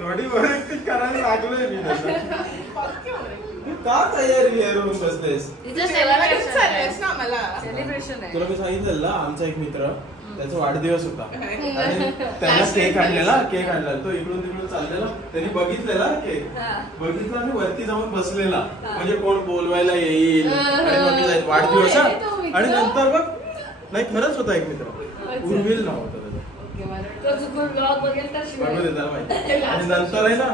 थोडी वैयक्तिक करायला लागलोय मी का तयारी आहे रोज बसलेस तुला मी सांगितलं ना आमचा एक मित्र त्याचा वाढदिवस होता आणि त्याला केक आणलेला तो इकडून तिकडून चाललेला त्यांनी बघितलेला केक बघितला आणि वरती जाऊन बसलेला म्हणजे कोण बोलवायला येईल आणि मग मी जाईल वाढदिवस आणि नंतर बघ नाही खरंच होता एक मित्र उर्मिल नाव होतं आणि नंतर आहे ना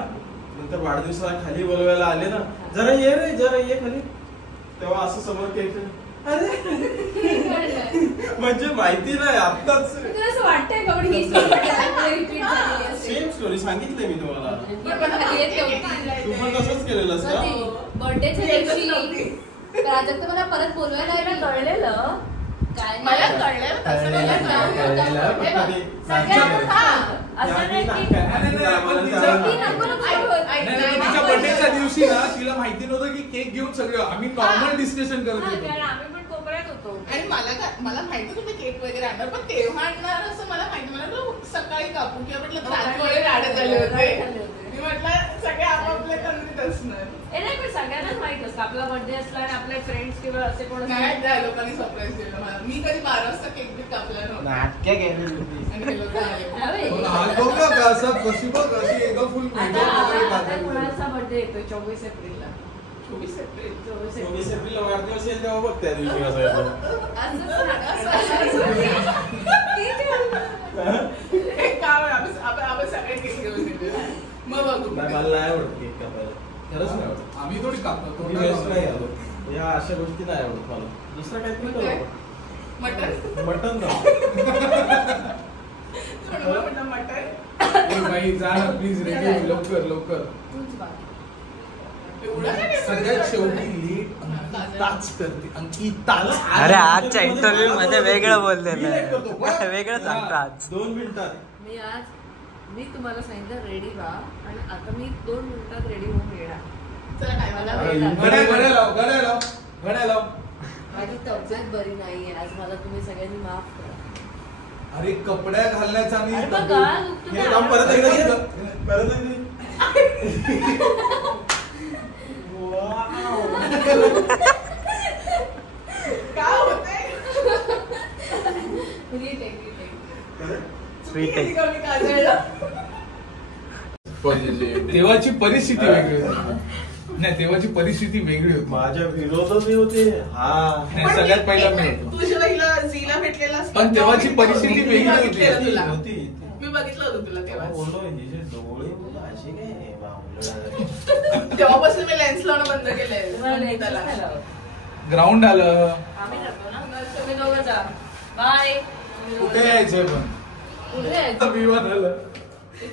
नंतर वाढदिवसाला खाली बोलवायला आले ना जरा ये खाली तेव्हा असं समोर केक अरे म्हणजे माहिती नाही आत्ताच सेम स्टोरी सांगितली मी तुम्हाला तू पण तसंच केलेलंस का बर्थडेच्या दिवशी प्राजक्त मला परत बोलवायला यायला कळलेलं मला तिच्या बर्थडेच्या दिवशी ना तिला माहिती नव्हतं की केक घेऊन सगळं आम्ही नॉर्मल डिस्कशन करत होतो आणि मला माहिती होतं केक वगैरे आणणार पण तेव्हा आणणार असं मला माहिती मला सकाळी कापू किंवा म्हटलं रात्री आडत आले होते मी म्हटलं सगळे आपापले तंद्रीत असणार नाही पण सगळ्यांनाच माहित असतं आपला बर्थडे असला आणि आपले फ्रेंड्स किंवा असे कोण नाही त्या लोकांनी सरप्राईज दिलं मला मी कधी 12 वाजता केक बी कापला नव्हता आणि हे लोक कोणाचा बर्थडे येतोय 24 एप्रिलला 24 एप्रिलला वाढदिवस येईल तेव्हा बघ त्या दिवशी आपण सगळे केक घेऊन गेले मग बघू मला नाही आवडत केक कापायला खरंच नाही आवडत आम्ही थोडी कापतो नाही आवडत या अशा गोष्टी नाही आवडत मला दुसरं काहीतरी मटन बाई जा ना प्लीज रेडी लवकर सगळ्यात शेवटी ताच करते अंकिता अरे आजच्या इंटरव्ह्यू मध्ये वेगळं बोललेलं आहे वेगळं सांगतो आज 2 मिनिटात मी तुम्हाला सांगितलं रेडी व्हा आणि आता मी 2 मिनिटात रेडी होऊन येणार घड्या लाव माझी तब्येत बरी नाहीये आज मला तुम्ही सगळ्यांनी माफ करा अरे कपड्या घालण्याचा काय होतंय तेव्हाची परिस्थिती वेगळी होती नाही तेव्हाची परिस्थिती वेगळी होती माझ्या विरोधच होते सगळ्यात पहिला मी तुझ्या झीला भेटलेला पण तेव्हाची परिस्थिती वेगळी होती मी बघितलं होतं तुला तेव्हा बोललो तेव्हापासून मी लेन्स लावणं बंद केलंय ग्राउंड आलं आम्ही जातो ना तुम्ही दोघं जा बाय कुठे यायचंय पण विवाद आलं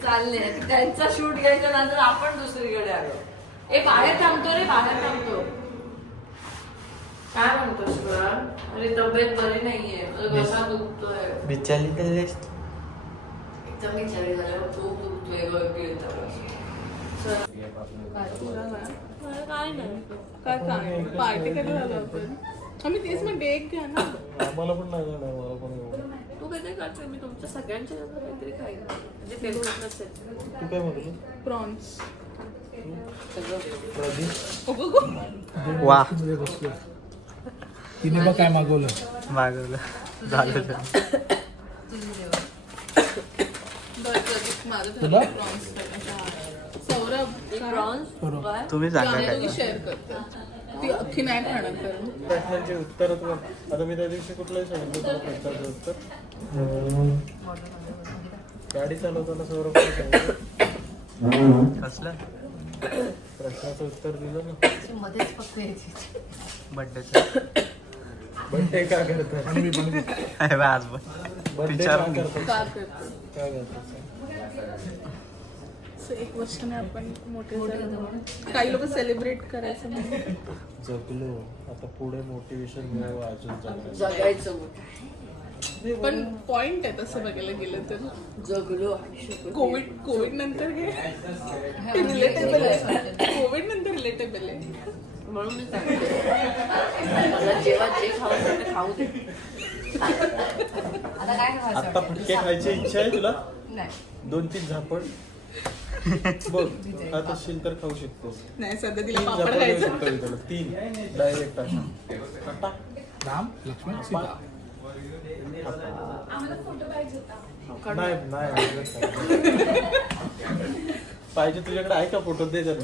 चालले त्यांचा शूट घ्यायच्या नंतर आपण दुसरीकडे आलो बाहेर थांबतो रे बाहेर थांबतो काय म्हणतोस अरे तब्येत बरी नाहीये घसा दुखतोय बिचारी तर एकदम विचारी झाल्यावर खूप दुखतोय काय नाही काय सांग पार्टी करायला आलो आपण आम्ही तेच म्हणते एक घ्या ना मला पण नाही मला पण तू काहीतरी करतोय मी तुमच्या सगळ्यांच्या काहीतरी खाईन म्हणजे फेवरेट नसेल तू काय म्हणतो प्रॉन्स वा तिने बघ काय मागवलं झालं तुला सौरभ तुम्ही सांगा शेअर करतो ती अख्खी नाही खाणार कारण प्रश्नांची उत्तर आता मी त्या दिवशी कुठलंही सांगितलं तुला प्रश्नाचं उत्तर गाडी चालवताना सौरभ कसलं प्रश्नाचं उत्तर दिलं ना मध्येच फक्त बर्थडेचं बर्थडे का करतात आज बर्थडे का करतात काय करतात एक वर्षाने आपण मोठे काही लोक सेलिब्रेट करायचं जगलो आता पुढे मोटिवेशन मिळावं अजून जगायचं पण पॉइंट आहे तसं बघायला गेलं तर. जगलो कोविड नंतर हे रिलेटेबल आहे. कोविड नंतर रिलेटेबल आहे म्हणून मी सांगते मला जेव्हा जे खावं ते खाऊ दे. आता काय खायचं? आता फटके खायची इच्छा आहे तुला? नाही 2-3 झापड बघ आता असेल तर खाऊ शकतो. नाही सध्या तिला 3 पापड झापड खायचं. खाऊ शकतो. 3 डायरेक्ट टाका. राम लक्ष्मण सीता. नाही पाहिजे तुझ्याकडे आहे का फोटो दे जर.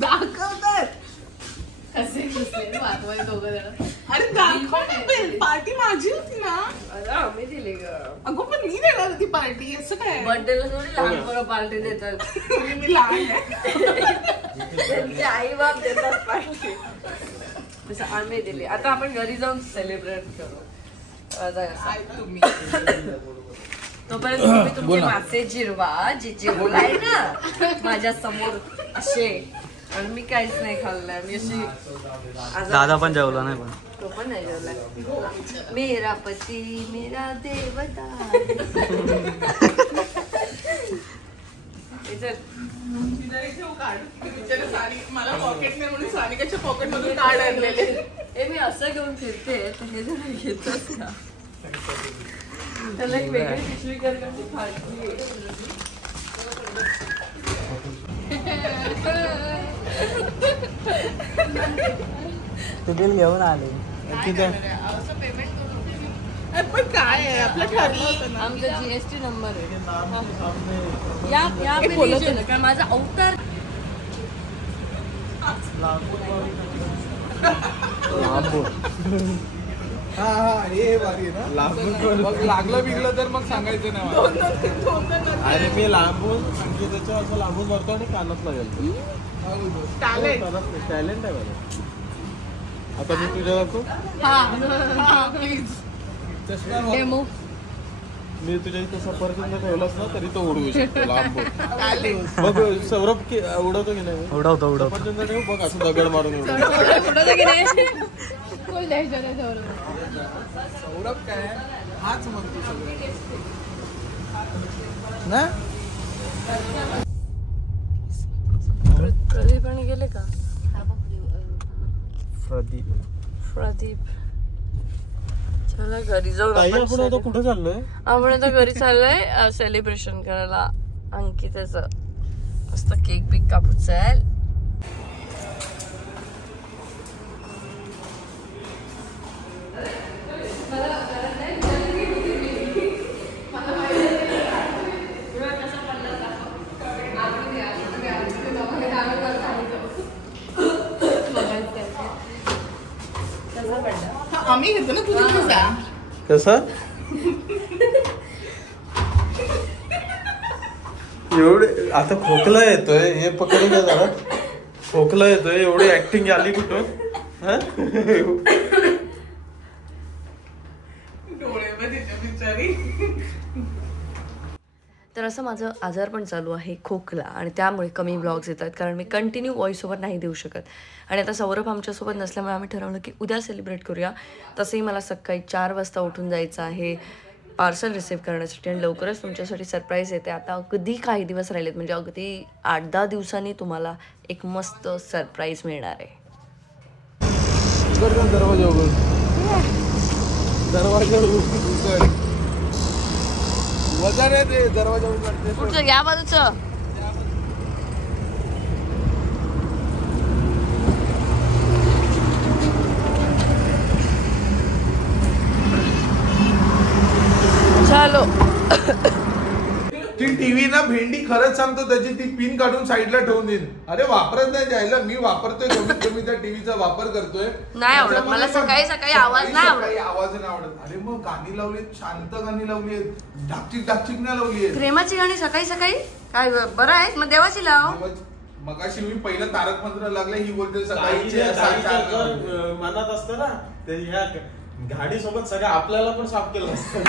दाखवतात कसे दिसले वाटवाय दोघं जण. अरे दाखव पार्टी माझी होती ना. अरे आम्ही दिली ग. अगो पण मी देणार होती पार्टी. असं काय बर्थडेला थोडी लहान पोरं पार्टी देतात. मी लहान आहे. त्यांचे आई बाप देतात पार्टी. तसं आम्ही दिली. आता आपण घरी जाऊन सेलिब्रेट करू. तुम्ही तोपर्यंत तुम्ही तुमचे मासे जिरवा जे जेवलं आहे ना माझ्या समोर असे. आणि मी काहीच नाही खाल्लंय. मी अशी दादा पण जेवला नाही. पण तो पण नाही जेवलाय. मेरा पती मेरा देवता. मला पॉकेट नाही म्हणून सानिकाच्या पॉकेट मधून कार्ड आणलेले. हे मी असं घेऊन फिरते तर हे जरा घेतच का. त्याला एक वेगळी पिशवी करण्याची फाटली. ते बिल घेऊन आले. पण काय आहे आपलं ठरलं. आमचा जीएसटी नंबर आहे. या बोलत कारण माझा अवतार लागलं बिगलं तर मग सांगायचं नाही मला. अरे मी लांबून संगीताच्या असं लांबून भरतो आणि कानात लागेल. टॅलेंट आहे मला. आता मी तुझ्या दाखवू प्लीज डेमो. मी तुझ्या इथं सफरचंद ठेवलास ना तरी तो उडवू शकतो लांबून. बघ सौरभ उडवतो की नाही? उडवतो सफरचंद ठेव बघ असं दगड मारून उडवतो. सौरभ काय हाच म्हणतो सगळं ना. प्रदीप आणि गेले का? प्रदीप चला घरी जाऊन आपण कुठे चाललोय? आपण आता घरी चाललोय सेलिब्रेशन करायला. अंकिताचं मस्त केक बिक कापून चाल. आम्ही घेतो ना तुझ्या. कसं एवढे आता खोकला येतोय हे पकडून घ्या जरा. खोकला येतोय एवढी ऍक्टिंग आली कुठून? तर असं माझं आजारपण चालू आहे खोकला आणि त्यामुळे कमी ब्लॉग्स येतात कारण मी कंटिन्यू व्हॉइस ओव्हर नाही देऊ शकत. आणि आता सौरभ आमच्यासोबत नसल्यामुळे आम्ही ठरवलं की उद्या सेलिब्रेट करूया. तसंही मला सकाळी 4 वाजता उठून जायचं आहे पार्सल रिसीव्ह करण्यासाठी आणि लवकरच तुमच्यासाठी सरप्राईज येते. आता अगदी काही दिवस राहिलेत म्हणजे अगदी 8-10 दिवसांनी तुम्हाला एक मस्त सरप्राईज मिळणार आहे. वजन आहे ते दरवाजा उघडते. कुठचं या बाजूचं? चलो. ती टीव्ही ना भेंडी खरंच सांगतो त्याची ती पिन काढून साईडला ठेवून देईन. अरे वापरत नाही जायला. मी वापरतोय कमीत कमी त्या टीव्हीचा वापर करतोय. नाही आवडत मला सकाळी सकाळी आवाज नाही आवडत. आवाज नाही आवडत. अरे मग गाणी लावलीत शांत गाणी लावलीत डाकचिक डाकचिक नाही लावलीत. प्रेमाची गाणी सकाळी सकाळी काय बरं आहे मग देवाची लाव. मगाशी मी पहिलं तारक मंत्र लागलं ही बोलते सकाळी मनात असतं ना ते ह्या गाडी सोबत सगळं आपल्याला पण साफ केलं असतं.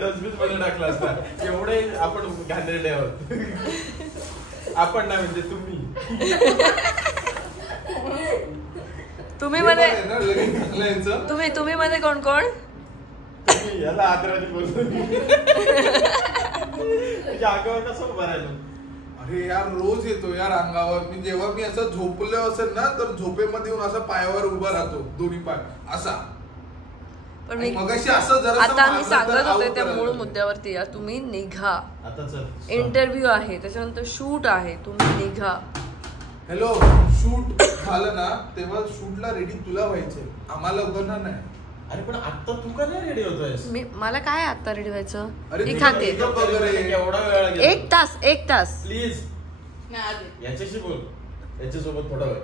डस्टबिन मध्ये टाकलं असतं. एवढे आपण घाणेरडे आहोत. आपण नाही म्हणजे तुम्ही. तुम्ही मध्ये यांचं तुम्ही मध्ये कोण कोण याला आदराने बोलतो अंगावर कसं उभं राहिलो. अरे यार रोज येतो यार अंगावर. मी जेव्हा मी असं झोपलो असेल ना तर झोपेमध्ये येऊन असं पायावर उभा राहतो दोन्ही पाय असा. पण मी मगाशी असं जरा आता मी सांगत होते त्या मूळ मुद्द्यावरती या. तुम्ही निघा, आता चल इंटरव्ह्यू आहे, त्याच्यानंतर शूट आहे, तुम्ही निघा. हॅलो शूट झालं ना तेव्हा शूटला रेडी तुला व्हायचंय, आम्हाला बनणार नाही. अरे पण आता तू का नाही रेडी होतोयस? मला काय आता रेडी व्हायचं. अरे मी तुझा खाते makeup वगैरे एवढा वेळ लागेल. एक तास प्लीज नाही आधी. याच्याशी बोल, याच्यासोबत थोडा वेळ.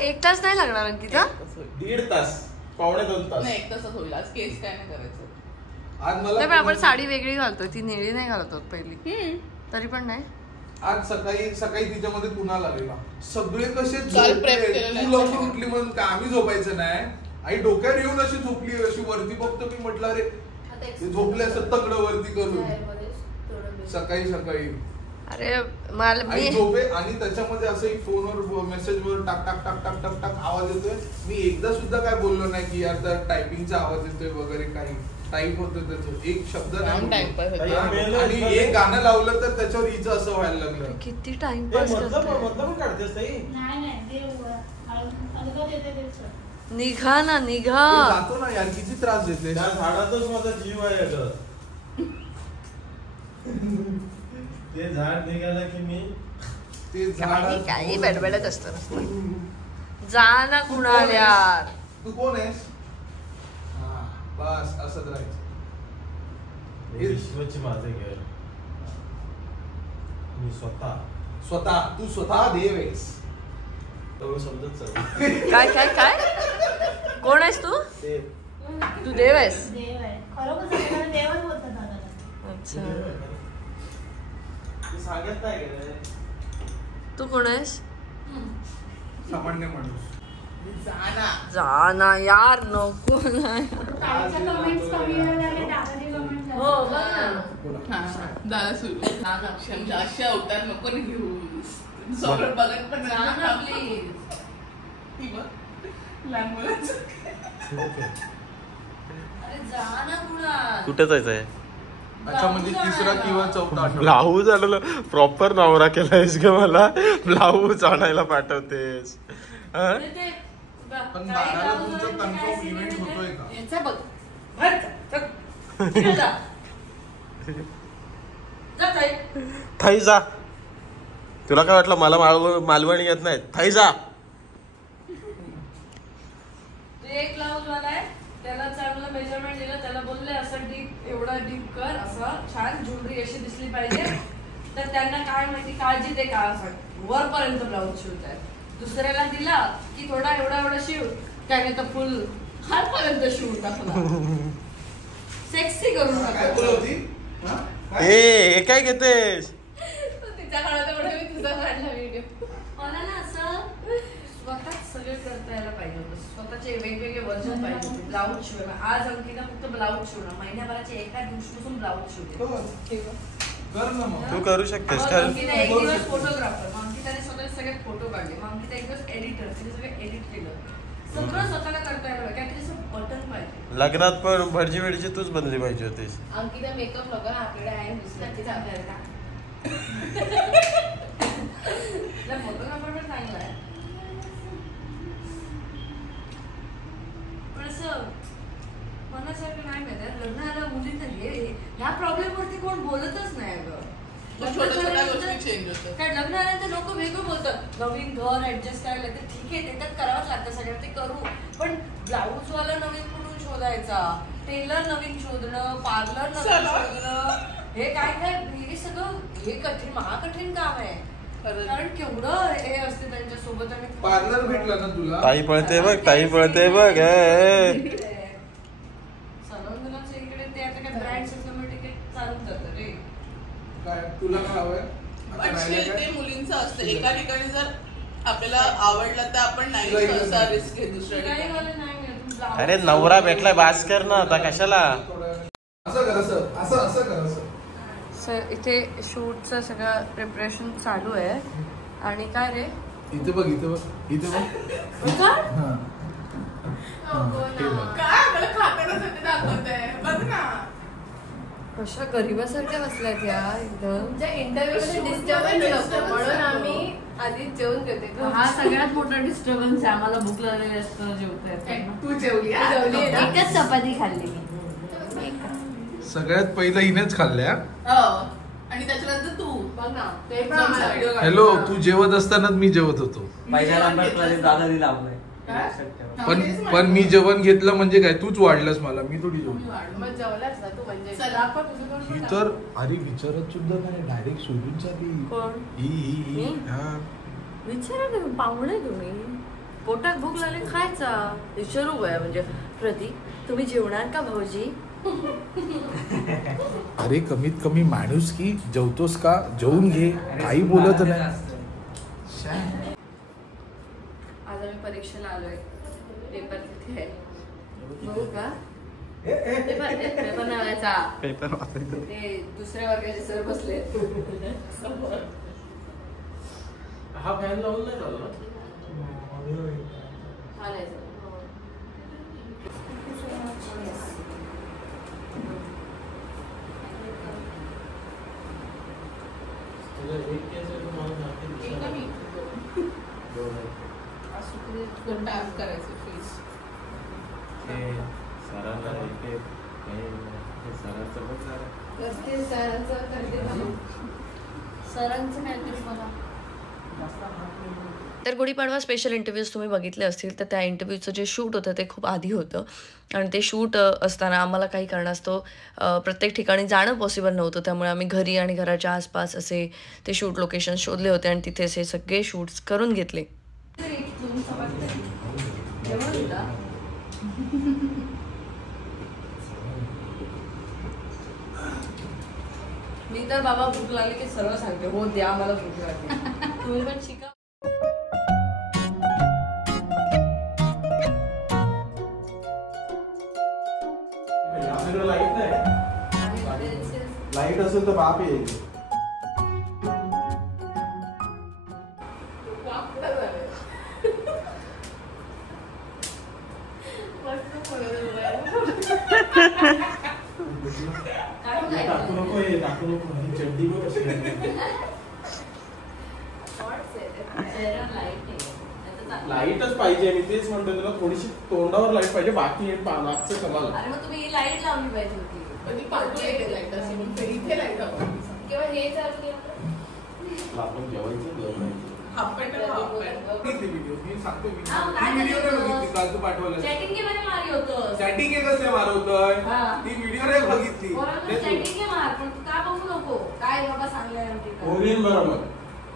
1 तास नाही लागणार अंकिता. 1.5 तास, 1.25 तास. नाही 1 तासात होईल. आज केस काय नाही करायचं. आज नाही पण मला आपण साडी वेगळी घालतो, ती निळी नाही घालत आहोत पहिली. तरी पण नाही. आज सकाळी तिच्यामध्ये कुणाल आलेला. सगळे कसे काल झोपले. prep केलेलं तू लवकर उठली म्हणून का आम्ही झोपायचं नाही. आई डोक्यावर येऊन अशी झोपली अशी वरती बघतो मी म्हटलं अरे ते झोपले असं तगडं वरती करून सकाळी अरे मला आई मी झोपे आणि त्याच्यामध्ये असं फोनवर मेसेजवर टाक टाक टाक टाक टाक टाक आवाज येतोय. मी एकदा सुद्धा काय बोललो नाही की यार त्या टायपिंगचा आवाज येतोय वगैरे काही. टाईप होतं त्याचं एक शब्द नाही बोललो. आणि एक गाणं लावलं तर त्याच्यावर हिचं असं व्हायला लागलं. किती ए, टाइमपास मतलब पण काढतेस ताई. निघा ना ते निघा. जातो ना यार किती त्रास देते. त्या झाडातच माझा जीव आहे अगं. ते झाड निघालं की मी ते झाड काही बडबडत असतं नुसतं. जा ना कुणाल यार. तू कोण आहेस? हा, बस असंच राहायचं. हे विश्वची माझे घर. मी तू स्वतः देव आहेस. तो समजत चालू. काय काय काय कोण आहेस तू? ते तू देव आहेस. देव आहे. खरोखर सगळ्यांना देवच बोलतात दादा. अच्छा, तू सांगत नाही का रे? तू कोण आहेस? सामान्य माणूस. जा ना यार नको ना. ताईच्या comments कमी व्हायला लागले, दादाचे comments हो जास्त. बघ हा. ना. दादा सुरू अशी अवतार नको ना घेऊ. समोर बघत पण जा ना नाही. प्लीज. ती बघ, लहान मुलाचं. अरे जा ना कुणाल. कुठे जायचंय? अच्छा म्हणजे तिसरा किंवा चौथा आठवडा. ब्लाऊज आणलं. प्रॉपर नवरा केलायस ग मला. ब्लाऊज आणायला पाठवतेस. हा? अरे ते पण काही 12ला ब्लाऊज तुमचा वगैरे काय कन्फर्म इव्हेंट सीन होतोय का? याचा बघ. भर का? चल. तिकडे जा. जा ताई. थाई जा. तुला काय वाटलं मला मालवणी येत नाही? थाई जा. ते एक ब्लाऊज वाला आहे, त्याला चांगलं मेजरमेंट दिलं, त्याला बोलले असं डीप एवढा डीप कर, असं छान ज्वेलरी अशी दिसली पाहिजे. तर त्यांना काय माहिती काळजी ते काय असं वरपर्यंत ब्लाऊज शिवत आहे. दुसऱ्याला दिला की थोडा एवढा शिव, त्याने तर फुल खालपर्यंत शिवून टाकला. सेक्सी करून काय टाकला. बोलवती? हा? काय? हे काय घेतेस? तिच्या काळात एवढं मी तुझा काढला व्हिडिओ. मला ना असं स्वतःच सगळं करता यायला पाहिजे होतं. स्वतःचे वेगवेगळे वर्जन पाहिजे होते. ब्लाऊज शिवणं, आज अंकिता फक्त ब्लाऊज शिवणं, महिन्याभराच्या एका दिवशीपासून ब्लाऊज शिवते. हो. कर ना मग. तू करू शकतेस मग का? अंकिता एक दिवस फोटोग्राफर, मग अंकिताने स्वतः सगळे फोटो काढले, मग अंकिता एक दिवस एडिटर, तिने सगळं एडिट केलं. सगळं स्वतःला करता यायला पाहिजे. काहीतरी असं बटन पाहिजे. लग्नात पण भटजी वेळची तूच बनली पाहिजे होतीस. अंकिता मेकअप बघा आपल्याकडे आहे दुसऱ्याचीच आपल्याला. फोटोग्राफर पण चांगला आहे. पण असं मनासारखं नाही माहिती. लग्नाला मुलींना ह्या प्रॉब्लेम वरती कोण बोलतच नाही अगं. छोट्या गोष्टी चेंज होतात. काय लग्न आल्यानंतर लोक वेगळं बोलतात. नवीन घर ऍडजस्ट करायला तर ठीक आहे, ते तर करावंच लागतं सगळं, ते करू. पण ब्लाऊज वाला नवीन कुठून शोधायचा, टेलर नवीन शोधणं, पार्लर नवीन शोधणं, हे काय हे सगळं हे कठीण महाकठीण काम आहे. कारण केवढं हे असते त्यांच्या सोबत. आणि पार्लर भेटला ना तुला? ताई पळते बघ, ताई पळते बघ. सलूनचं इकडे ते आता काय ब्रँड असल्यामुळे तिकीट चालून जातं रे. काय तुला काय हवंय? आता पण राहिलं ते काय? मुलींचं असतं. एका ठिकाणी जर आपल्याला आवडलं तर आपण नाही सहसा रिस्क घेत दुसऱ्या काही ठिकाणी. वालं नाही मिळत. ब्लाऊज अरे नवरा भेटलाय, बास कर ना आता कशाला. असं कर, असं कर, असं. इथे शूटचं सगळं प्रिपरेशन चालू आहे. आणि काय रे इथे बघ इथे बघ इथे बघ. हा. हे बघ. काय मला खाताना सगळं दाखवतंय बघ ना. कशा गरीबासारख्या बसल्यात या एकदम. तुमच्या इंटरव्ह्यू मध्ये डिस्टर्बन्स नको म्हणून आम्ही आधीच जेवून घेते. हा सगळ्यात मोठा डिस्टर्बन्स आहे. आम्हाला भूक लागलेली असतं जेवतोय. तू जेवली हा? जेवली ना? एकच चपाती खाल्ली मी. सगळ्यात पहिलं हिनेच खाल्ल्या. हो. आणि त्याच्यानंतर तू बघ ना ते पण आम्हाला व्हिडिओ हॅलो, तू जेवत असतानाच मी जेवत होतो. पहिल्या नंबरला दादा दिला आपला. पण मी जेवण घेतलं म्हणजे काय, तूच वाढलंस मला, मी थोडी जेवण. मग जेवलास ना तू म्हणजे. चला. आपण तुझं कोण ही बोलणार? तर अरे विचारत सुद्धा नाही, डायरेक्ट सोडून चालली. कोण? ही हा. विचारा ना, पाहुणे तुम्ही. पोटात भूक लागली खायचा. विचारू काय म्हणजे, प्रतीक तुम्ही जेवणार का भाऊजी? अरे कमीत कमी माणूस की जेवतोस का, जेवून घे, काही बोलत नाही. आज आम्ही परीक्षेला आलोय. पेपर तिथे आहे. बघू का? पेपर नावाचा पेपर ते दुसऱ्या वर्गाचे सर बसले समोर. हा फॅन लावून नाही चालला. हा नाही चालत. तुला एक केस आहे, तू मला दाखव. एकदम इकडे. असं टाइप करायचं फेस. सरांना सरांचं बघ जरा. करते सरांचं करते ना. सरांचं काय ते मला. तर गुढीपाडवा स्पेशल इंटरव्ह्यूज तुम्ही बघितले असतील तर त्या इंटरव्ह्यूचं जे शूट होतं ते खूप आधी होतं आणि ते शूट असताना आम्हाला काही कारणास्तव प्रत्येक ठिकाणी जाणं पॉसिबल नव्हतं. त्यामुळे आम्ही घरी आणि घराच्या आसपास असे ते शूट लोकेशन शोधले होते आणि तिथेच हे सगळे शूट्स करून घेतले. मी तर बाबा भूक लागली की सर्व सांगते, हो द्या मला भूक लागली. तुम्ही पण शिका. आपल्याकडे लाईट नाही. लाईट असेल तर बाप येईल. टाकू नको हे, टाकू नको. ही चड्डी बघ कशी आहे. लाईटच पाहिजे. मी तेच म्हणतो तुला, थोडीशी तोंडावर लाईट पाहिजे, बाकी हे मागचं कमाल. अरे मग तुम्ही लाईट लावली पाहिजे होती. कधी पाठवले गेले लाईट असेल इथे लाईट हवं. किंवा हे चालू केलं. आपण जेवायचं आपण बघितली व्हिडिओ, मी सांगतो हा, काय व्हिडिओ नाही झालं? बघितली, काल तू पाठवलं. चॅटिंग मध्ये मारी होतं. चॅटिंग हे कसले मारवतोय, हा. ती व्हिडिओ नाही बघितली. ते तू. चॅटिंग मार, पण तू का बघू नको. काय बाबा सांगलंय आमची होईल बरोबर.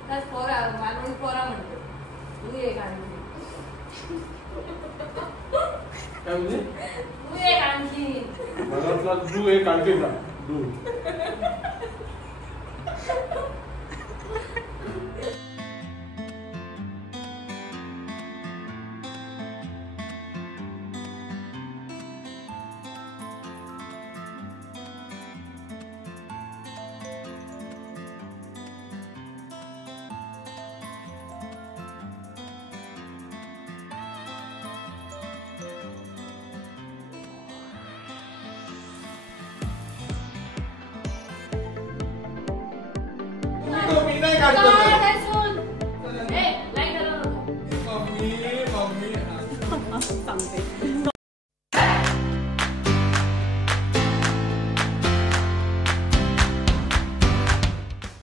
त्याच पोरा मालवणी पोरा म्हणतो. तू ये आणखी. काय म्हणजे तू ये आणखी. मला वाटलं तू एक आणखी ना तू. मी नाही काढतो. काय सोन? ए, लाईट आलं नको. मम्मी